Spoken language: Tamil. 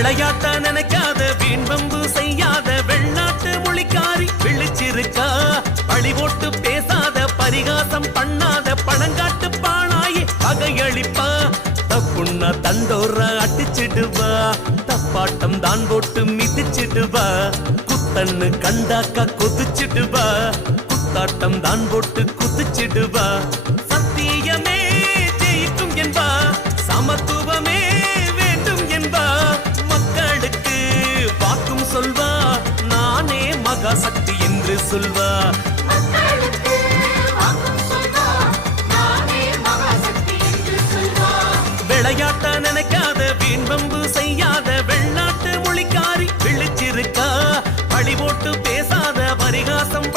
விளையாட்டா நினைக்காத வீண்பம்பு செய்யாத வெள்ளாட்டு மொழிக்காரி விழிச்சிருக்கா? பழி போட்டு பேசாத பரிகாசம் பண்ணாத பழங்காட்டு பாழாயி பகையளிப்பா? தப்புன்னா தண்டோர அடிச்சிடுவா. தப்பாட்டம் தான் போட்டு மிதிச்சிடுவா. குத்தன்னு கண்டாக்கா கொதிச்சிடுவா. குத்தாட்டம் தான் போட்டு குதிச்சிடுவா. பராசக்தி என்று சொல்வார் விளையாட்ட நினைக்காத வீண்பம்பு செய்யாத வெள்ளாட்டு மொழிக்காரி விழிச்சிருக்கா. பழி போட்டு பேசாத பரிகாசம்